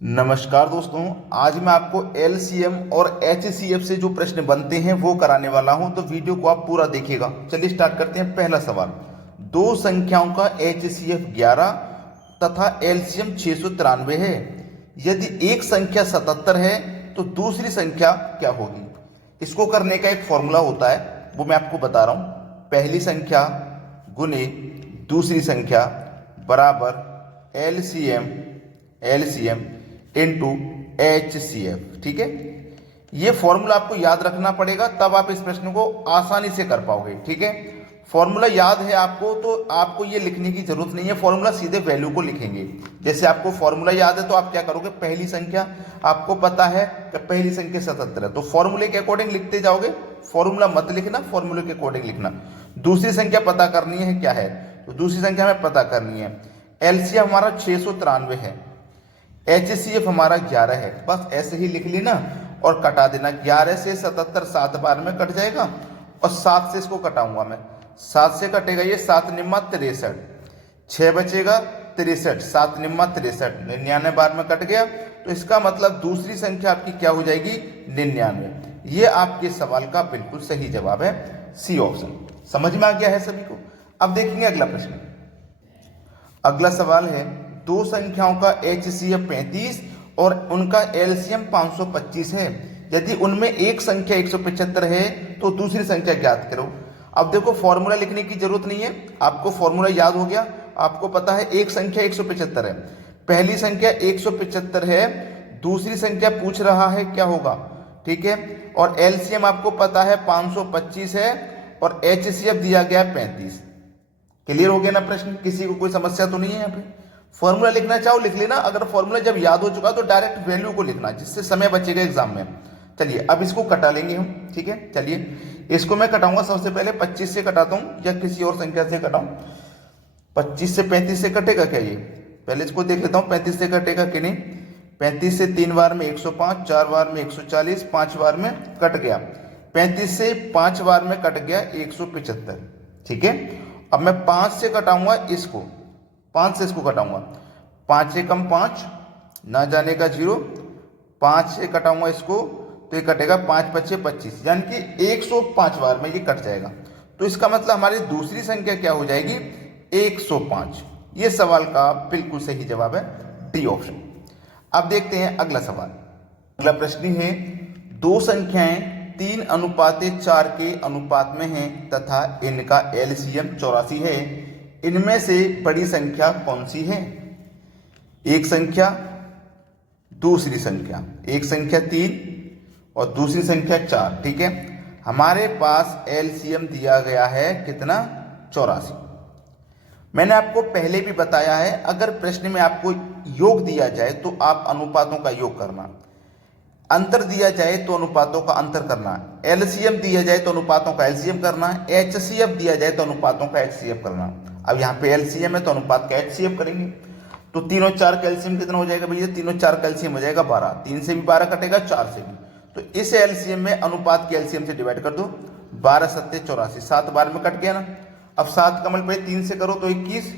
नमस्कार दोस्तों, आज मैं आपको एलसीएम और एचसीएफ से जो प्रश्न बनते हैं वो कराने वाला हूं, तो वीडियो को आप पूरा देखिएगा। चलिए स्टार्ट करते हैं। पहला सवाल, दो संख्याओं का एचसीएफ 11 तथा एलसीएम 693 है। यदि एक संख्या 77 है तो दूसरी संख्या क्या होगी। इसको करने का एक फॉर्मूला होता है, वो मैं आपको बता रहा हूं। पहली संख्या गुने दूसरी संख्या बराबर एलसीएम इनटू एचसीएफ। ठीक है, ये फॉर्मूला आपको याद रखना पड़ेगा, तब आप इस प्रश्न को आसानी से कर पाओगे। ठीक है, फॉर्मूला याद है आपको तो आपको ये लिखने की जरूरत नहीं है, फॉर्मूला सीधे वैल्यू को लिखेंगे। जैसे आपको फॉर्मूला याद है तो आप क्या करोगे, पहली संख्या आपको पता है कि पहली संख्या 77 है, तो फॉर्मूले के अकॉर्डिंग लिखते जाओगे। फॉर्मूला मत लिखना, फॉर्मूले के अकॉर्डिंग लिखना। दूसरी संख्या पता करनी है क्या है, तो दूसरी संख्या हमें पता करनी है। एलसीएम हमारा 693 है, एचसीएफ हमारा 11 है। बस ऐसे ही लिख ली ना और कटा देना। 11 से 77 7 बार में कट जाएगा और 7 से इसको कटाऊंगा मैं। 7 से कटेगा ये 7 निम्मा 63, 6 बचेगा 63, 7 निम्मा 63, 99 बार में कट गया। तो इसका मतलब दूसरी संख्या आपकी क्या हो जाएगी, 99। ये आपके सवाल का बिल्कुल सही जवाब है, सी ऑप्शन। समझ में आ गया है सभी को। अब देखेंगे अगला प्रश्न। अगला सवाल है, दो संख्याओं का एचसीएफ 35 और उनका एलसीएम 525 है। यदि उनमें एक संख्या 175 है तो दूसरी संख्या ज्ञात करो। अब देखो, फॉर्मूला लिखने की जरूरत नहीं है, आपको फॉर्मूला याद हो गया। आपको पता है एक संख्या 175 है, पहली संख्या 175 है, दूसरी संख्या पूछ रहा है क्या होगा। ठीक है, और एलसीएम आपको पता है 525 है और एचसीएफ दिया गया 35। क्लियर हो गया ना प्रश्न, किसी को कोई समस्या तो नहीं है यहाँ पे। फॉर्मूला लिखना चाहो लिख लेना, अगर फॉर्मूला जब याद हो चुका तो डायरेक्ट वैल्यू को लिखना, जिससे समय बचेगा एग्जाम में। चलिए अब इसको कटा लेंगे हम। ठीक है, चलिए इसको मैं कटाऊंगा। सबसे पहले 25 से कटाता हूं या किसी और संख्या से कटाऊं। 25 से 35 से कटेगा क्या ये, पहले इसको देख लेता हूं 35 से कटेगा कि नहीं। 35 से 3 बार में 105, 4 बार में 140, 5 बार में कट गया। 35 से 5 बार में कट गया 175। ठीक है, अब मैं 5 से कटाऊंगा इसको, 5 से इसको कटाऊंगा। 5 से कम 5, ना जाने का 0। 5 से कटाऊंगा इसको तो ये कटेगा 5 पच्चे 25, यानी कि 105 बार में ये कट जाएगा। तो इसका मतलब हमारी दूसरी संख्या क्या हो जाएगी, 105। ये सवाल का बिल्कुल सही जवाब है, डी ऑप्शन। अब देखते हैं अगला सवाल। अगला प्रश्न है, दो संख्याएं 3:4 के अनुपात में हैं तथा इनका एलसीएम 84 है। इनमें से बड़ी संख्या कौन सी है। एक संख्या, दूसरी संख्या, एक संख्या 3 और दूसरी संख्या 4। ठीक है, हमारे पास एलसीएम दिया गया है कितना, 84। मैंने आपको पहले भी बताया है, अगर प्रश्न में आपको योग दिया जाए तो आप अनुपातों का योग करना, अंतर दिया जाए तो अनुपातों का अंतर करना, एलसीएम दिया जाए तो अनुपातों का एलसीएम करना, एचसीएफ दिया जाए तो अनुपातों का एचसीएफ करना। अब यहाँ पे एलसीएम है तो अनुपात का एचसीएफ करेंगे। तो 3 और 4 का एलसीएम कितना हो जाएगा भैया, 3 और 4 का एलसीएम हो जाएगा 12। 3 से भी 12 कटेगा, 4 से भी। तो इस एलसीएम में अनुपात के एलसीएम से डिवाइड कर दो। 12 सत्ते 84, 7 बार में कट गया ना। अब 7 का मल्टीप्लाई 3 से करो तो 21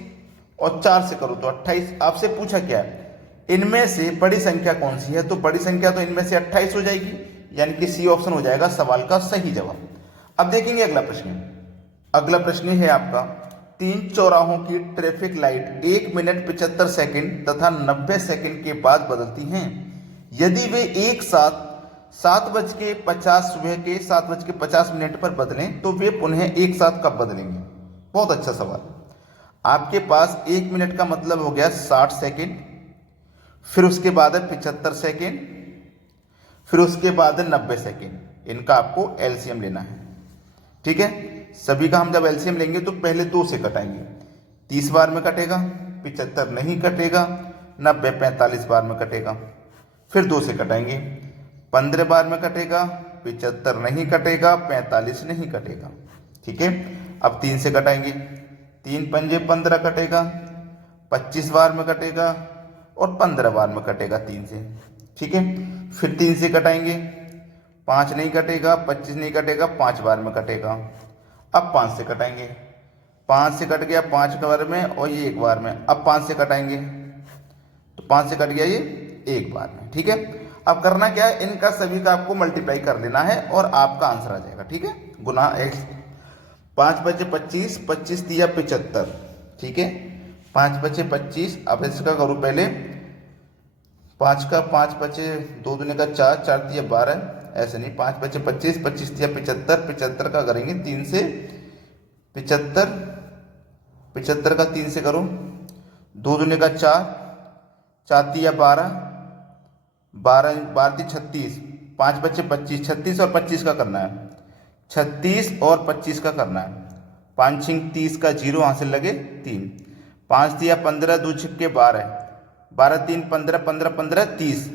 और 4 से करो तो 28। आपसे पूछा क्या है, इनमें से बड़ी संख्या कौन सी है, तो बड़ी संख्या तो इनमें से 28 हो जाएगी, यानी कि सी ऑप्शन हो जाएगा सवाल का सही जवाब। अब देखेंगे अगला प्रश्न। अगला प्रश्न है आपका, 3 चौराहों की ट्रैफिक लाइट 1 मिनट 75 सेकंड तथा 90 सेकंड के बाद बदलती हैं। यदि वे एक साथ 7:50 सुबह के 7:50 पर बदलें तो वे पुनः एक साथ कब बदलेंगे। बहुत अच्छा सवाल। आपके पास 1 मिनट का मतलब हो गया 60 सेकेंड, फिर उसके बाद है 75 सेकेंड, फिर उसके बाद है 90 सेकेंड। इनका आपको एलसीएम लेना है। ठीक है, सभी का हम जब एलसीएम लेंगे तो पहले 2 से कटाएंगे। 30 बार में कटेगा, 75 नहीं कटेगा, 90 45 बार में कटेगा। फिर 2 से कटाएंगे, 15 बार में कटेगा, 75 नहीं कटेगा, 45 नहीं कटेगा। ठीक है, अब 3 से कटाएंगे, 3 पंजे 15 कटेगा, 25 बार में कटेगा और 15 बार में कटेगा 3 से। ठीक है, फिर 3 से कटाएंगे, 5 नहीं कटेगा, 25 नहीं कटेगा, 5 बार में कटेगा। अब 5 से कटाएंगे, 5 से कट गया 5 बार में और ये 1 बार में। अब 5 से कटाएंगे तो 5 से कट गया ये एक बार में। ठीक है, अब करना क्या है, इनका सभी का आपको मल्टीप्लाई कर लेना है और आपका आंसर आ जाएगा। ठीक है, गुना एक्स, 5 बचे 25, 25 दिया 75। ठीक है, 5 बचे 25। अब इसका करूँ पहले 5 का 5 बचे 2 दूनी का 4, 4 दिया 12, ऐसे नहीं, 5 बचे 25, 25 दिया 75, 75 का करेंगे 3 से 75, 75 का 3 से करो, 2 दूनी का 4, 4 दिया 12, 12 12 36, 5 बचे 25, 36 और 25 का करना है, 36 और 25 का करना है। 5 छिंग 30 का 0 हासिल लगे 3, 5 दिया 15, 2 छिपके 12, 12 3 15, 15 15 30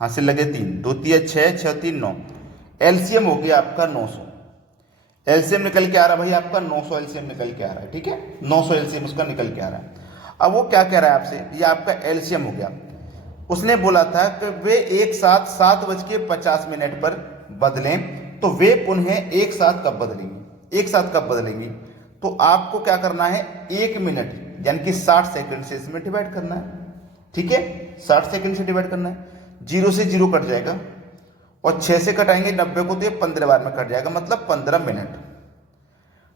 हासिल लगे 3, 2 तिया 6, 6 3 9। एलसीएम हो गया आपका 900। एलसीएम निकल के आ रहा है भाई आपका 900 एलसीएम निकल के आ रहा है। ठीक है, 900 एलसीएम उसका निकल के आ रहा है। अब वो क्या कह रहा है आपसे, ये आपका एलसीएम हो गया। उसने बोला था कि वे एक साथ 7:50 पर बदलें, तो वे पुनः एक साथ कब बदलेंगे, एक साथ कब बदलेंगे। तो आपको क्या करना है, 1 मिनट यानी कि 60 सेकंड से इसमें डिवाइड करना है। ठीक है, 60 सेकंड से डिवाइड करना है, 0 से 0 कट जाएगा और 6 से कटाएंगे 90 को, तो ये 15 बार में कट जाएगा, मतलब 15 मिनट।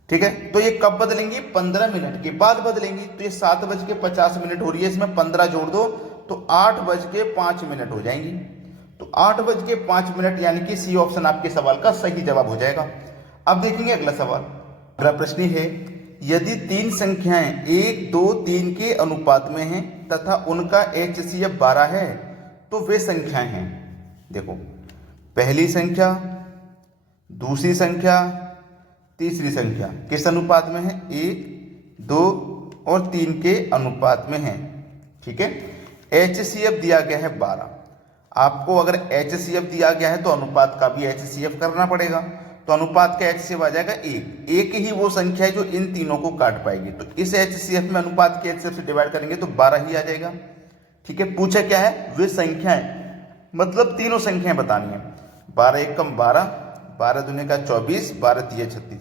ठीक है, तो ये कब बदलेंगी, 15 मिनट के बाद बदलेंगी। तो ये 7:50 हो रही है, इसमें 15 जोड़ दो तो 8:05 हो जाएंगी। तो 8:05 यानी कि सी ऑप्शन आपके सवाल का सही जवाब हो जाएगा। अब देखेंगे अगला सवाल। अगला प्रश्न है, यदि 3 संख्याएं 1 2 3 के अनुपात में हैं तथा उनका HCF 12 है तो वे संख्याएं हैं। देखो, पहली संख्या, दूसरी संख्या, तीसरी संख्या किस अनुपात में है, 1 2 और 3 के अनुपात में है। ठीक है, HCF दिया गया है 12। आपको अगर HCF दिया गया है तो अनुपात का भी HCF करना पड़ेगा। तो अनुपात का HCF आ जाएगा 1। एक ही वो संख्या है जो इन तीनों को काट पाएगी। तो इस HCF में अनुपात के HCF से डिवाइड करेंगे तो 12 ही आ जाएगा। ठीक है, पूछा क्या है, वे संख्याएं, मतलब तीनों संख्याएं बतानी है। 12 एकम 12, 12 दूनी का 24, 12 तिया 36,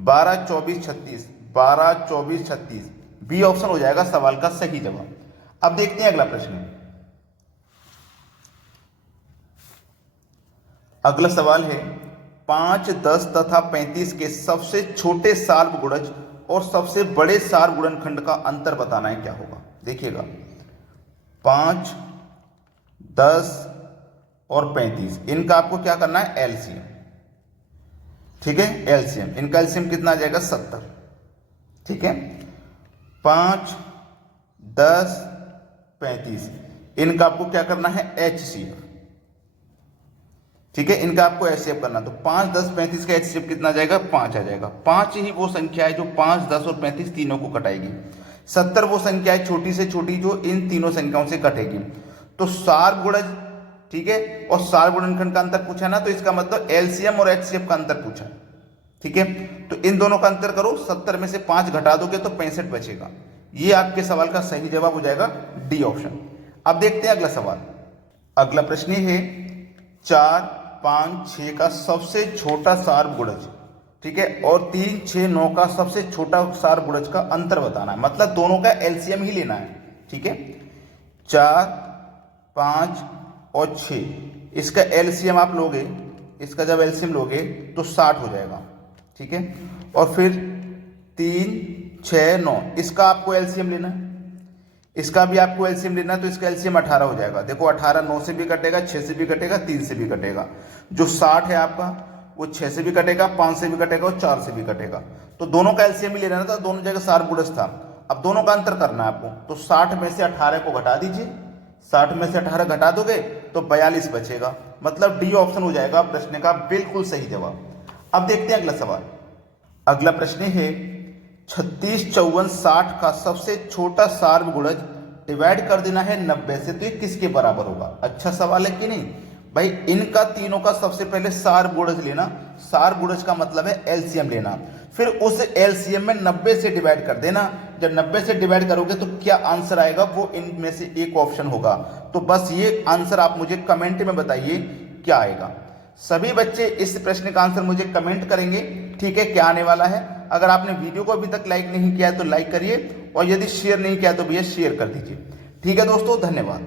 12 24 36, 12 24 36 बी ऑप्शन हो जाएगा सवाल का सही जवाब। अब देखते हैं अगला प्रश्न। अगला सवाल है, 5 10 तथा 35 के सबसे छोटे सार्वगुणज और सबसे बड़े सार्वगुणनखंड का अंतर बताना है, क्या होगा। देखिएगा, 5 10 और 35 इनका आपको क्या करना है, एलसीएम। ठीक है, एलसीएम, इनका एलसीएम कितना आ जाएगा, 70। ठीक है, 5 10 35 इनका आपको क्या करना है, HCF। ठीक है, इनका आपको HCF करना। तो 5 10 35 का HCF कितना आ जाएगा, 5 आ जाएगा। 5 ही वो संख्या है जो 5 10 और 35 तीनों को कटाएगी। 70 वो संख्या है छोटी से छोटी जो इन तीनों संख्याओं से कटेगी। तो सार्वगुणज, ठीक है, और सार्वगुणनखंड का अंतर पूछा ना, तो इसका मतलब एलसीएम और HCF का अंतर पूछा। ठीक है, तो इन दोनों का अंतर करो, 70 में से 5 घटा दोगे तो 65 बचेगा। ये आपके सवाल का सही जवाब हो जाएगा, डी ऑप्शन। अब देखते हैं अगला सवाल। अगला प्रश्न है, 4 5 6 का सबसे छोटा सार्वगुणज, ठीक है, और 3 6 9 का सबसे छोटा सार्वगुणज का अंतर बताना है, मतलब दोनों का एलसीएम ही लेना है। ठीक है, 4 5 और 6 इसका एलसीएम आप लोगे, इसका जब एलसीएम लोगे तो 60 हो जाएगा। ठीक है, और फिर 3 6 9 इसका आपको एलसीएम लेना है, इसका भी आपको एलसीएम लेना है, तो इसका एलसीएम 18 हो जाएगा। देखो 18 9 से भी कटेगा, 6 से भी कटेगा, 3 से भी कटेगा। जो 60 है आपका वो 6 से भी कटेगा, 5 से भी कटेगा और 4 से भी कटेगा। तो दोनों का एलसीएम ही लेना था, दोनों जगह सार्वगुणज था। अब दोनों का अंतर करना है आपको, तो 60 में से 18 को घटा दीजिए, 60 में से 18 घटा दोगे तो 42 बचेगा, मतलब डी ऑप्शन हो जाएगा प्रश्न का बिल्कुल सही जवाब। अब देखते हैं अगला सवाल। अगला प्रश्न है, 36 54 60 का सबसे छोटा सार्वगुणज डिवाइड कर देना है 90 से, तो ये किसके बराबर होगा। अच्छा सवाल है कि नहीं भाई। इनका तीनों का सबसे पहले सार्वगुणज लेना, सार्वगुणज का मतलब है एलसीएम लेना, फिर उस एलसीएम में 90 से डिवाइड कर देना। जब 90 से डिवाइड करोगे तो क्या आंसर आएगा, वो इनमें से एक ऑप्शन होगा। तो बस ये आंसर आप मुझे कमेंट में बताइए क्या आएगा। सभी बच्चे इस प्रश्न का आंसर मुझे कमेंट करेंगे, ठीक है, क्या आने वाला है। अगर आपने वीडियो को अभी तक लाइक नहीं किया है तो लाइक करिए, और यदि शेयर नहीं किया तो भैया शेयर कर दीजिए। ठीक है दोस्तों, धन्यवाद।